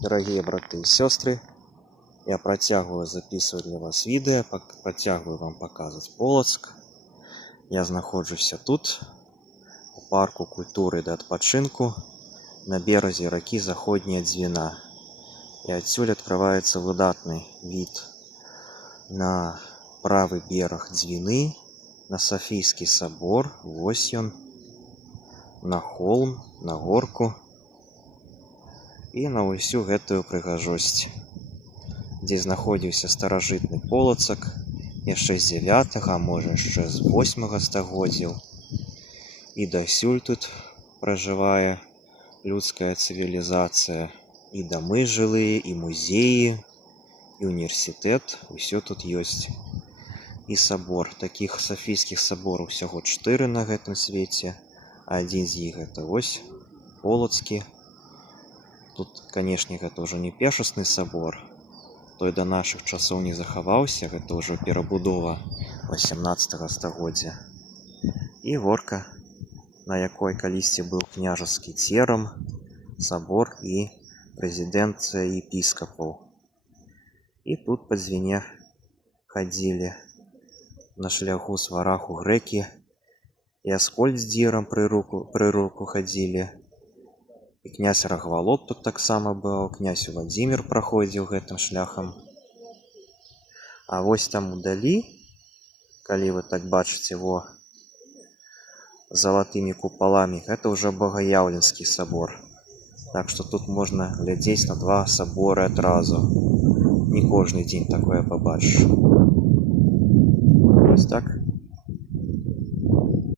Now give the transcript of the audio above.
Дорогие браты и сестры, я протягиваю записывать для вас відео, протягиваю вам показывать Полоцк. Я знаходжуся тут, у парку культуры да адпачынку, на беразе ракі Заходняя Двина. И отсюда открывается выдатный вид на правый берег Двины, на Софийский собор, вось ён, на холм, на горку и на ўсю гэтую прыгажосць, дзе знаходзіўся старажытны Полацак яшчэ з 9, а можа яшчэ з 8 стагоддзяў. І дасюль тут пражывае людская цывілізацыя. І дамы жылыя, і музеі, і універсітэт, усё тут ёсць. І сабор. Такіх Софійскіх сабораў усяго 4 на гэтым свеце. Адзін з іх гэта вось Полацкі. Тут, канешне, гэта ўжо не першасны сабор. Той да нашых часоў не захаваўся, гэта ўжо перабудова 18 стагоддзя. І горка, на якой калісьці быў княжаскі церам, сабор і рэзідэнцыя епіскапаў. І тут па Двіне хадзілі на шляху свараху грэкі, і Аскольд з дзірам пры руку хадзілі. І князь Рагвалод тут таксама быў, князь Владзімір праходзіў гэтым шляхам. А вось там удалі, калі вы так бачыце, залатымі купаламі, гэта ўжо Багаяўленскі сабор. Так што тут можна глядзець на 2 саборы адразу. Не кожны дзень такое пабачыш. Ось так.